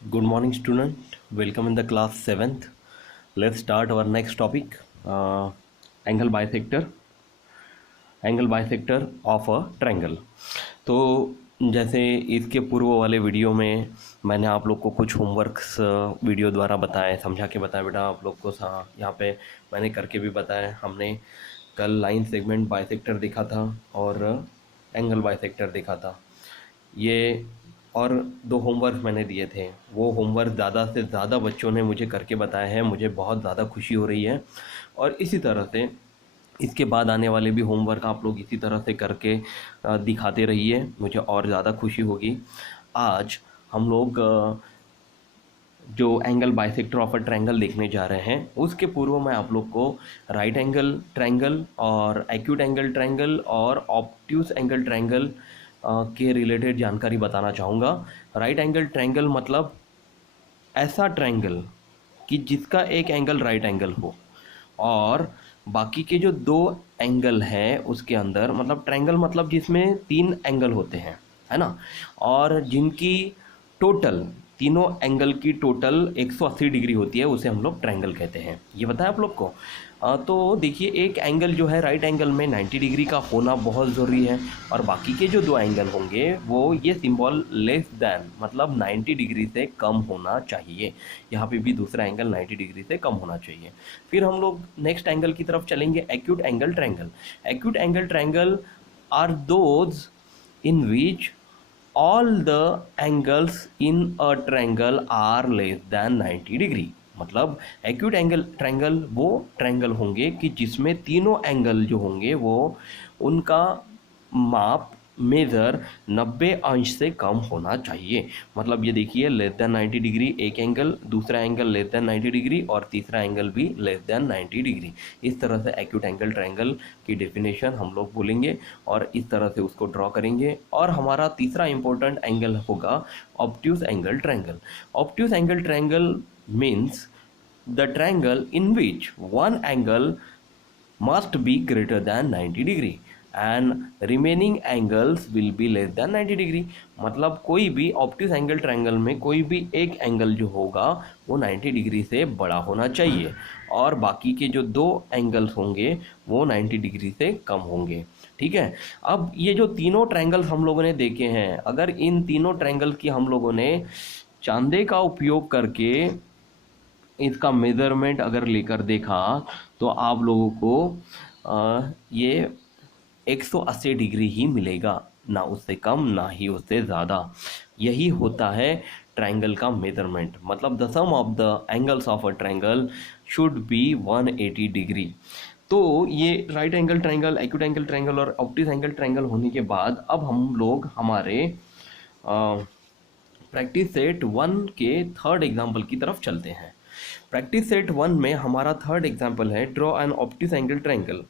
Good morning, student. Welcome in the class 7th. Let's start our next topic. Angle bisector. Angle bisector of a triangle. तो जैसे इसके पूर्व वाले video में मैंने आप लोग को कुछ होमवर्क्स वीडियो द्वारा बताया, समझा के बताया बेटा आप लोग को। यहाँ पे मैंने करके भी बताया। हमने कल लाइन सेगमेंट बाइसेक्टर देखा था और एंगल बाइसेक्टर देखा था। ये और दो होमवर्क मैंने दिए थे। वो होमवर्क ज़्यादा से ज़्यादा बच्चों ने मुझे करके बताया है। मुझे बहुत ज़्यादा खुशी हो रही है। और इसी तरह से इसके बाद आने वाले भी होमवर्क आप लोग इसी तरह से करके दिखाते रहिए, मुझे और ज़्यादा खुशी होगी। आज हम लोग जो angle bisector of a triangle देखने जा रहे हैं, उसके पूर्व मैं आप लोग को राइट एंगल ट्रायंगल और एक्यूट एंगल ट्रायंगल और ऑब्ट्यूस एंगल ट्रायंगल के रिलेटेड जानकारी बताना चाहूँगा। राइट एंगल ट्रायंगल मतलब ऐसा ट्रायंगल कि जिसका एक एंगल राइट एंगल हो और बाकी के जो दो एंगल हैं उसके अंदर, मतलब ट्रायंगल मतलब जिसमें तीन एंगल होते हैं, है ना, और जिनकी टोटल तीनों एंगल की टोटल 180 डिग्री होती है, उसे हम लोग ट्रायंगल कहते हैं। ये बताया आप लोग को। तो देखिए, एक एंगल जो है राइट एंगल में 90 डिग्री का होना बहुत ज़रूरी है और बाकी के जो दो एंगल होंगे वो ये सिंबल लेस दैन मतलब 90 डिग्री से कम होना चाहिए। यहाँ पे भी दूसरा एंगल 90 डिग्री से कम होना चाहिए। फिर हम लोग नेक्स्ट एंगल की तरफ चलेंगे, acute angle triangle. Acute angle triangle are those in which all the angles in a triangle are less than 90 degree. मतलब एक्यूट एंगल ट्रायंगल वो ट्रायंगल होंगे कि जिसमें तीनों एंगल जो होंगे वो उनका माप मेज़र 90 अंश से कम होना चाहिए। मतलब ये देखिए, लेस देन 90 डिग्री एक एंगल, दूसरा एंगल लेस देन 90 डिग्री और तीसरा एंगल भी लेस देन 90 डिग्री। इस तरह से एक्यूट एंगल ट्रायंगल की डेफिनेशन हम लोग बोलेंगे और इस तरह से उसको ड्रॉ करेंगे। और हमारा तीसरा इंपॉर्टेंट एंगल होगा obtuse angle triangle. Obtuse angle triangle means the triangle in which one angle must be greater than 90 degree and remaining angles will be less than 90 degree. मतलब कोई भी ऑब्ट्यूस एंगल ट्रायंगल में कोई भी एक angle जो होगा वो 90 डिग्री से बड़ा होना चाहिए और बाकी के जो दो एंगल्स होंगे वो 90 डिग्री से कम होंगे। ठीक है। अब ये जो तीनों ट्रायंगल्स हम लोगों ने देखे हैं, अगर इन तीनों ट्रायंगल की हम लोगों ने चांदे का उपयोग करके इसका मेज़रमेंट अगर लेकर देखा तो आप लोगों को ये 180 डिग्री ही मिलेगा, ना उससे कम ना ही उससे ज़्यादा। यही होता है ट्रायंगल का मेज़रमेंट। मतलब the sum of the angles of a triangle should be 180 degree. तो ये right angle triangle, acute angle triangle और ऑब्ट्यूस एंगल ट्रायंगल होने के बाद अब हम लोग हमारे प्रैक्टिस सेट 1 के थर्ड एग्जाम्पल की तरफ चलते हैं। प्रैक्टिस सेट 1 में हमारा थर्ड एग्जाम्पल है draw an obtuse angle triangle.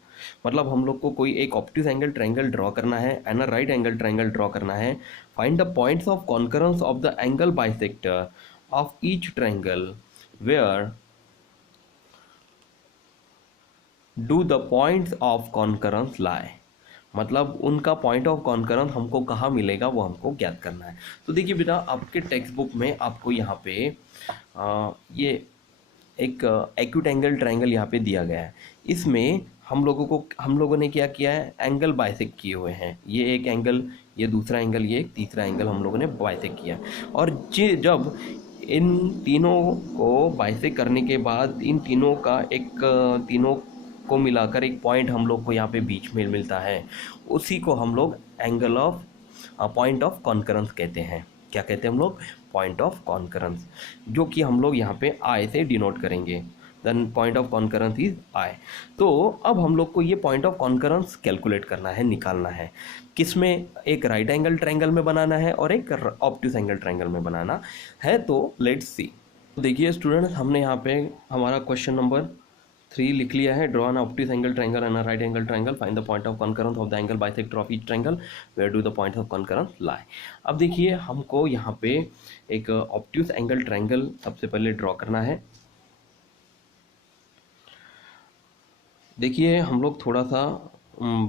मतलब हम लोग को कोई एक ऑब्ट्यूस एंगल ट्रायंगल ड्रॉ करना है and a right angle triangle draw करना है। Find the points of concurrence of the angle bisector of each triangle where do the points of concurrence lie. मतलब उनका पॉइंट ऑफ कॉन्करेंस हमको कहाँ मिलेगा वो हमको ज्ञात करना है। तो देखिए बेटा, आपके टेक्स्ट बुक में आपको यहाँ पे ये एक एक्यूट एंगल ट्रायंगल यहाँ पे दिया गया है। इसमें हम लोगों ने क्या किया है, एंगल बाइसेक्ट किए हुए हैं। ये एक एंगल, ये दूसरा एंगल, ये एक तीसरा एंगल हम लोगों ने बाइसेक्ट किया है। और जब इन तीनों को बाइसेक्ट करने के बाद इन तीनों का तीनों को मिलाकर एक पॉइंट हम लोग को यहाँ पे बीच में मिलता है, उसी को हम लोग angle of point of concurrence कहते हैं। क्या कहते हैं हम लोग? पॉइंट ऑफ कॉन्करेंस, जो कि हम लोग यहाँ पे आई से डिनोट करेंगे। Then point of concurrence is I. तो अब हम लोग को ये पॉइंट ऑफ कॉन्करेंस कैलकुलेट करना है, निकालना है। किसमें? एक राइट एंगल ट्रायंगल में बनाना है और एक ऑब्ट्यूस एंगल ट्रायंगल में बनाना है। तो लेट्स सी। देखिए स्टूडेंट्स, हमने यहाँ पे हमारा क्वेश्चन नंबर 3 लिख लिया है। Draw an obtuse angle triangle and a right angle triangle, find the point of concurrence of the angle bisector of each triangle, where do the points of concurrence lie. अब देखिए, हमको यहाँ पे एक obtuse angle triangle सबसे पहले draw करना है। देखिए, हम लोग थोड़ा सा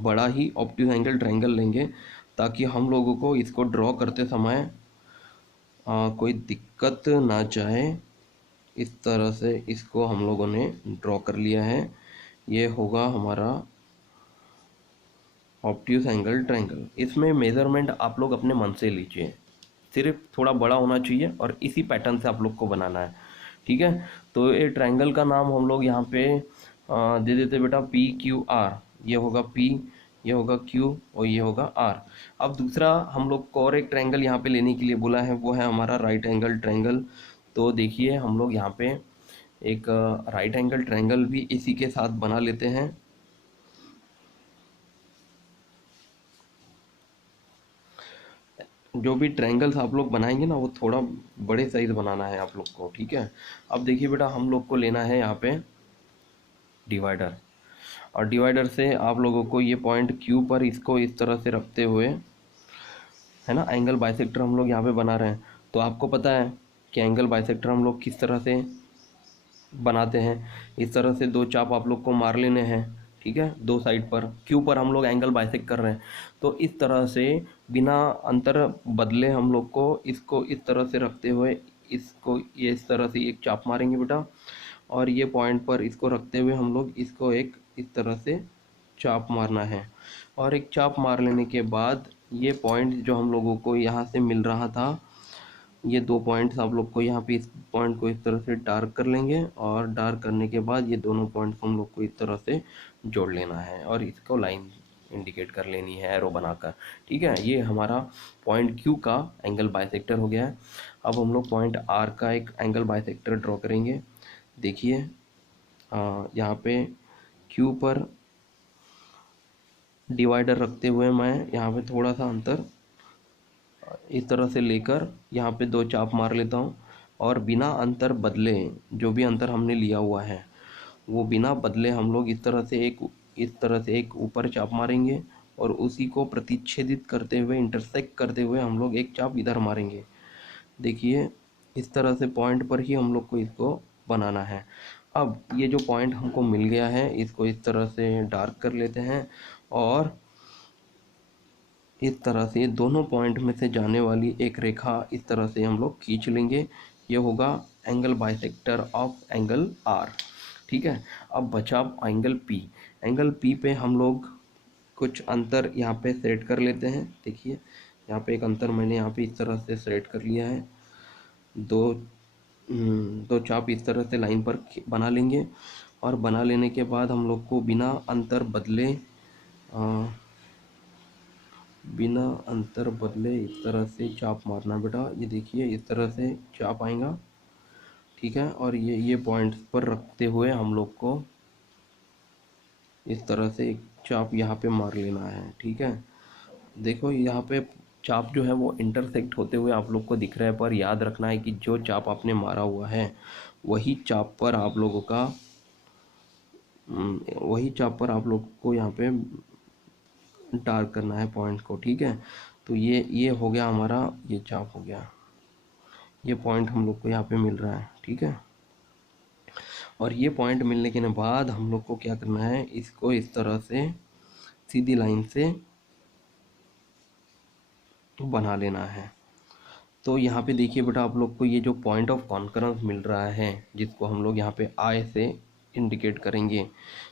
बड़ा ही ऑब्ट्यूस एंगल ट्रायंगल लेंगे ताकि हम लोगों को इसको ड्रॉ करते समय कोई दिक्कत ना जाए इस तरह से इसको हम लोगों ने ड्रॉ कर लिया है। ये होगा हमारा ऑब्ट्यूज एंगल ट्रायंगल। इसमें मेज़रमेंट आप लोग अपने मन से लीजिए, सिर्फ थोड़ा बड़ा होना चाहिए और इसी पैटर्न से आप लोग को बनाना है, ठीक है। तो ये ट्रायंगल का नाम हम लोग यहाँ पे दे देते बेटा पी क्यू आर। ये होगा पी, ये होगा क्यू और ये होगा आर। अब दूसरा हम लोग को और एक ट्रायंगल यहाँ पे लेने के लिए बोला है, वो है हमारा राइट एंगल ट्रायंगल। तो देखिए हम लोग यहाँ पे एक राइट एंगल ट्रायंगल भी इसी के साथ बना लेते हैं। जो भी ट्रायंगल्स आप लोग बनाएंगे ना वो थोड़ा बड़े साइज बनाना है आप लोग को, ठीक है। अब देखिए बेटा हम लोग को लेना है यहाँ पे डिवाइडर, और डिवाइडर से आप लोगों को ये पॉइंट क्यू पर इसको इस तरह से रखते हुए, है ना, एंगल बाइसेक्टर हम लोग यहाँ पे बना रहे हैं। तो आपको पता है कि एंगल बाइसेक्टर हम लोग किस तरह से बनाते हैं। इस तरह से दो चाप आप लोग को मार लेने हैं, ठीक है, दो साइड पर। क्यू पर हम लोग एंगल बाइसेक्ट कर रहे हैं, तो इस तरह से बिना अंतर बदले हम लोग को इसको इस तरह से रखते हुए इसको ये इस तरह से एक चाप मारेंगे बेटा, और ये पॉइंट पर इसको रखते हुए हम लोग इसको एक इस तरह से चाप मारना है। और एक चाप मार लेने के बाद ये पॉइंट जो हम लोगों को यहाँ से मिल रहा था, ये दो पॉइंट्स आप लोग को यहाँ पे इस पॉइंट को इस तरह से डार्क कर लेंगे, और डार्क करने के बाद ये दोनों पॉइंट्स हम लोग को इस तरह से जोड़ लेना है और इसको लाइन इंडिकेट कर लेनी है एरो बनाकर, ठीक है। ये हमारा पॉइंट क्यू का एंगल बाइसेक्टर हो गया है। अब हम लोग पॉइंट आर का एक एंगल बाइसेक्टर ड्रॉ करेंगे। देखिए यहाँ पे क्यू पर डिवाइडर रखते हुए मैं यहाँ पे थोड़ा सा अंतर इस तरह से लेकर यहाँ पे दो चाप मार लेता हूँ, और बिना अंतर बदले जो भी अंतर हमने लिया हुआ है वो बिना बदले हम लोग इस तरह से एक ऊपर चाप मारेंगे, और उसी को प्रतिच्छेदित करते हुए इंटरसेक्ट करते हुए हम लोग एक चाप इधर मारेंगे। देखिए इस तरह से पॉइंट पर ही हम लोग को इसको बनाना है। अब ये जो पॉइंट हमको मिल गया है इसको इस तरह से डार्क कर लेते हैं, और इस तरह से दोनों पॉइंट में से जाने वाली एक रेखा इस तरह से हम लोग खींच लेंगे। ये होगा angle bisector of angle R, ठीक है। अब बचा एंगल पी। एंगल पी पे हम लोग कुछ अंतर यहाँ पे सेट कर लेते हैं। देखिए यहाँ पे एक अंतर मैंने यहाँ पे इस तरह से सेट कर लिया है। दो चाप इस तरह से लाइन पर बना लेंगे, और बना लेने के बाद हम लोग को बिना अंतर बदले इस तरह से चाप मारना बेटा। ये देखिए इस तरह से चाप आएगा, ठीक है। और ये पॉइंट्स पर रखते हुए हम लोग को इस तरह से एक चाप यहाँ पे मार लेना है, ठीक है। देखो यहाँ पे चाप जो है वो इंटरसेक्ट होते हुए आप लोग को दिख रहा है, पर याद रखना है कि जो चाप आपने मारा हुआ है वही चाप पर आप लोगों का वही चाप पर आप लोग को यहाँ पे डार्क करना है पॉइंट को, ठीक है। तो ये हो गया हमारा, ये चाप हो गया, ये पॉइंट हम लोग को यहाँ पे मिल रहा है, ठीक है। और ये पॉइंट मिलने के बाद हम लोग को क्या करना है, इसको इस तरह से सीधी लाइन से बना लेना है। तो यहाँ पे देखिए बेटा आप लोग को ये जो पॉइंट ऑफ कॉन्करेंस मिल रहा है, जिसको हम लोग यहाँ पे आई से इंडिकेट करेंगे,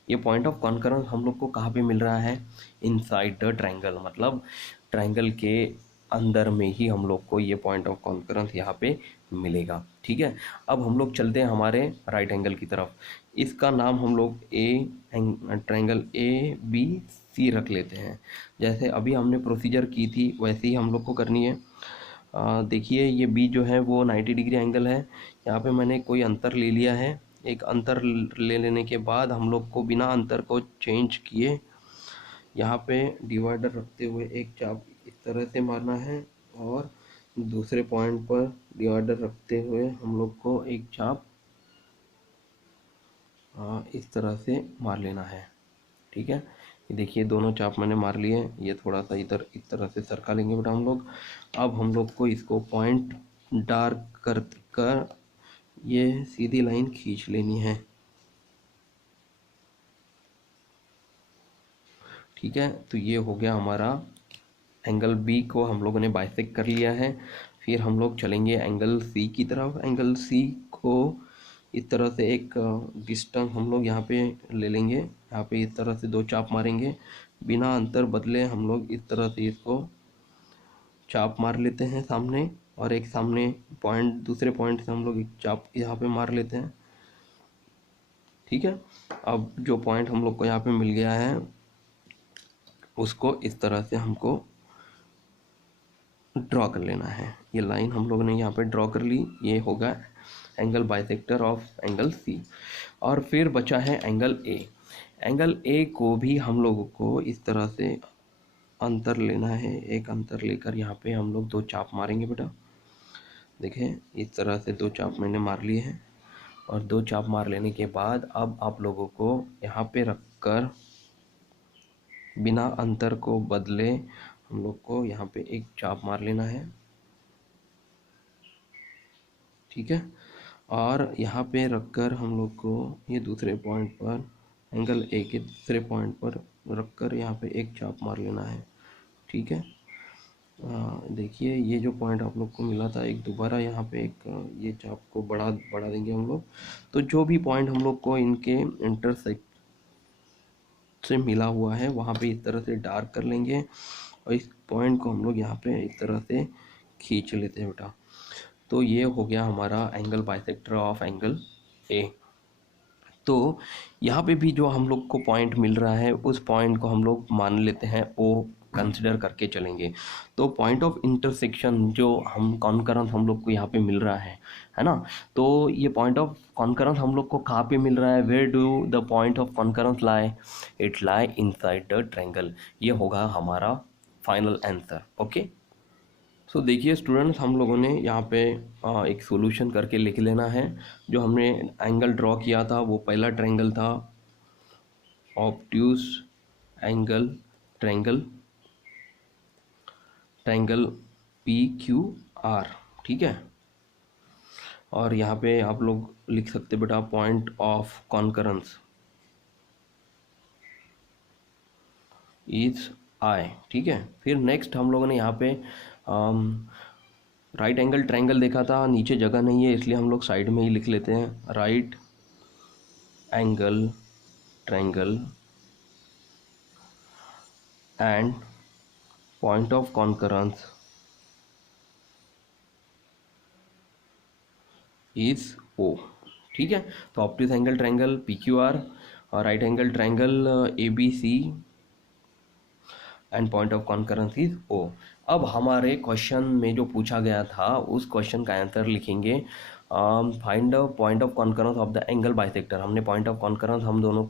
ये पॉइंट ऑफ कॉन्करेंस हम लोग को कहाँ पे मिल रहा है, इनसाइड द ट्रायंगल, मतलब ट्रायंगल के अंदर में ही हम लोग को ये पॉइंट ऑफ कॉन्करेंस यहाँ पे मिलेगा, ठीक है। अब हम लोग चलते हैं हमारे राइट एंगल की तरफ। इसका नाम हम लोग ट्रायंगल ABC रख लेते हैं। जैसे अभी हमने प्रोसीजर की थी वैसे ही हम लोग को करनी है। देखिए ये बी जो है वो 90 डिग्री एंगल है। यहाँ पे मैंने कोई अंतर ले लिया है। एक अंतर ले लेने के बाद हम लोग को बिना अंतर को चेंज किए यहाँ पे डिवाइडर रखते हुए एक चाप इस तरह से मारना है, और दूसरे पॉइंट पर डिवाइडर रखते हुए हम लोग को एक चाप इस तरह से मार लेना है, ठीक है। ये देखिए दोनों चाप मैंने मार लिए। ये थोड़ा सा इधर इस तरह से सरका लेंगे बेटा हम लोग। अब हम लोग को इसको पॉइंट डार्क कर ये सीधी लाइन खींच लेनी है, ठीक है। तो ये हो गया हमारा एंगल बी को हम लोगों ने बाइसेक्ट कर लिया है। फिर हम लोग चलेंगे एंगल सी की तरफ। एंगल सी को इस तरह से एक डिस्टेंस हम लोग यहाँ पे ले लेंगे, यहाँ पे इस तरह से दो चाप मारेंगे, बिना अंतर बदले हम लोग इस तरह से इसको चाप मार लेते हैं सामने, और एक सामने पॉइंट, दूसरे पॉइंट से हम लोग एक चाप यहाँ पे मार लेते हैं। ठीक है, अब जो पॉइंट हम लोग को यहाँ पे मिल गया है उसको इस तरह से हमको ड्रॉ कर लेना है। ये लाइन हम लोगों ने यहाँ पे ड्रॉ कर ली, ये होगा angle bisector of angle C. और फिर बचा है एंगल ए। एंगल ए को भी हम लोगों को इस तरह से अंतर लेना है, एक अंतर लेकर यहाँ पे हम लोग दो चाप मारेंगे बेटा। देखें, इस तरह से दो चाप मैंने मार लिए हैं, और दो चाप मार लेने के बाद अब आप लोगों को यहाँ पे रखकर बिना अंतर को बदले हम लोग को यहाँ पे एक चाप मार लेना है। ठीक है, और यहाँ पे रखकर हम लोग को ये दूसरे पॉइंट पर, एंगल ए के दूसरे पॉइंट पर रखकर यहाँ पे एक चाप मार लेना है। ठीक है, देखिए ये जो पॉइंट आप लोग को मिला था, एक दोबारा यहाँ पे एक ये चाप को बढ़ा देंगे हम लोग। तो जो भी पॉइंट हम लोग को इनके इंटरसेक्ट से मिला हुआ है वहाँ पे इस तरह से डार्क कर लेंगे, और इस पॉइंट को हम लोग यहाँ पे इस तरह से खींच लेते हैं बेटा। तो ये हो गया हमारा angle bisector of angle A. तो यहाँ पे भी जो हम लोग को पॉइंट मिल रहा है उस पॉइंट को हम लोग मान लेते हैं ओ, कंसिडर करके चलेंगे। तो पॉइंट ऑफ इंटरसेक्शन जो हम कॉन्करेंस हम लोग को यहाँ पे मिल रहा है ना, तो ये पॉइंट ऑफ कॉन्करेंस हम लोग को कहाँ पे मिल रहा है, where do the point of concurrence lie, it lie inside the triangle. ये होगा हमारा फाइनल आंसर। ओके, सो देखिए स्टूडेंट्स, हम लोगों ने यहाँ पे एक सॉल्यूशन करके लिख लेना है। जो हमने एंगल ड्रॉ किया था वो पहला ट्रायंगल था obtuse angle triangle, triangle P Q are. ठीक है, और यहाँ पे आप लोग लिख सकते बेटा पॉइंट ऑफ कॉन्करेंस इज आई। ठीक है, फिर नेक्स्ट हम लोगों ने यहाँ पे राइट एंगल ट्रायंगल देखा था, नीचे जगह नहीं है इसलिए हम लोग साइड में ही लिख लेते हैं, right angle triangle and point of concurrence is O. ठीक है, तो obtuse angle triangle P Q R और right angle triangle A B C and point of concurrence is O. अब हमारे क्वेश्चन में जो पूछा गया था उस क्वेश्चन का आंसर लिखेंगे, find the point of concurrence of the angle bisector. हमने पॉइंट ऑफ कॉन्करेंस हम दोनों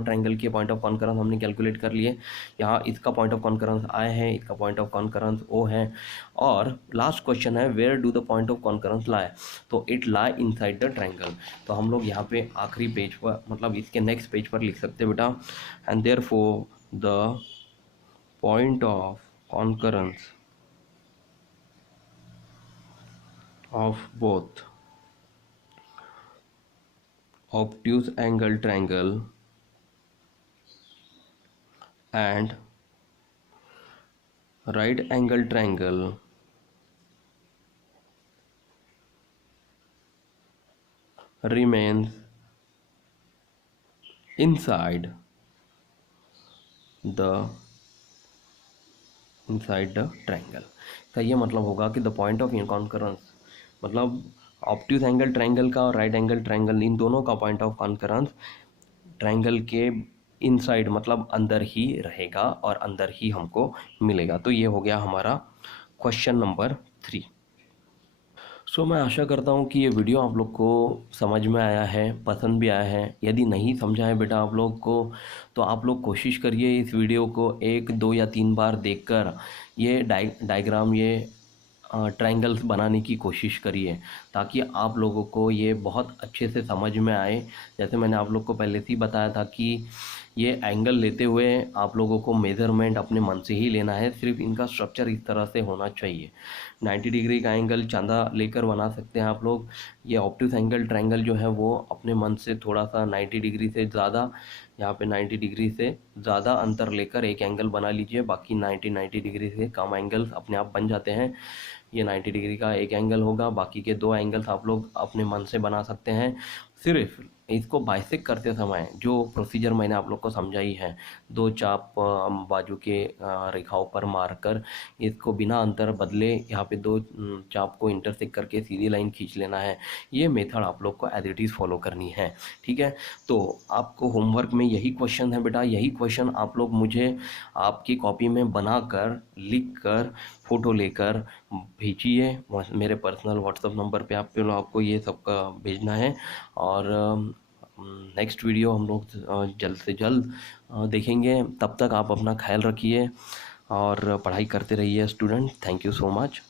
ट्रायंगल के पॉइंट ऑफ कॉन्करेंस हमने कैलकुलेट कर लिए। यहाँ इसका पॉइंट ऑफ कॉन्करेंस आई है, इसका पॉइंट ऑफ कॉन्करेंस ओ है, और लास्ट क्वेश्चन है where do the point of concurrence lie, तो it lie inside the triangle. तो हम लोग यहाँ पे आखिरी पेज पर, मतलब इसके नेक्स्ट पेज पर लिख सकते हैं बेटा, and therefore the point of concurrence of both obtuse angle triangle and right angle triangle remains inside the triangle. का ये मतलब होगा कि द पॉइंट ऑफ कॉन्करेंस, मतलब ऑब्ट्यूज एंगल ट्रायंगल का और राइट एंगल ट्रायंगल, इन दोनों का पॉइंट ऑफ कॉन्करेंस ट्रायंगल के इनसाइड, मतलब अंदर ही रहेगा और अंदर ही हमको मिलेगा। तो ये हो गया हमारा क्वेश्चन नंबर 3। सो मैं आशा करता हूँ कि ये वीडियो आप लोग को समझ में आया है, पसंद भी आया है। यदि नहीं समझा है बेटा आप लोग को, तो आप लोग कोशिश करिए इस वीडियो को 1, 2 या 3 बार देखकर ये डायग्राम, ये ट्रायंगल्स बनाने की कोशिश करिए, ताकि आप लोगों को ये बहुत अच्छे से समझ में आए। जैसे मैंने आप लोग को पहले से ही बताया था कि ये एंगल लेते हुए आप लोगों को मेज़रमेंट अपने मन से ही लेना है, सिर्फ इनका स्ट्रक्चर इस तरह से होना चाहिए। 90 डिग्री का एंगल चांदा लेकर बना सकते हैं आप लोग। ये ऑब्टूस एंगल ट्रायंगल जो है वो अपने मन से थोड़ा सा 90 डिग्री से ज़्यादा, यहाँ पे 90 डिग्री से ज़्यादा अंतर लेकर एक एंगल बना लीजिए। बाकी 90 डिग्री से कम एंगल्स अपने आप बन जाते हैं। ये 90 डिग्री का एक एंगल होगा, बाकी के 2 एंगल्स आप लोग अपने मन से बना सकते हैं। सिर्फ इसको बाइसेक करते समय जो प्रोसीजर मैंने आप लोग को समझाई है, 2 चाप बाजू के रेखाओं पर मारकर इसको बिना अंतर बदले यहाँ पे 2 चाप को इंटरसेक्ट करके सीधी लाइन खींच लेना है। ये मेथड आप लोग को एज इट इज़ फॉलो करनी है, ठीक है। तो आपको होमवर्क में यही क्वेश्चन है बेटा, यही क्वेश्चन आप लोग मुझे आपकी कॉपी में बनाकर, लिख कर, फ़ोटो लेकर भेजिए मेरे पर्सनल व्हाट्सएप नंबर पे। आपको ये सब का भेजना है। और नेक्स्ट वीडियो हम लोग जल्द से जल्द देखेंगे। तब तक आप अपना ख्याल रखिए और पढ़ाई करते रहिए student. Thank you so much.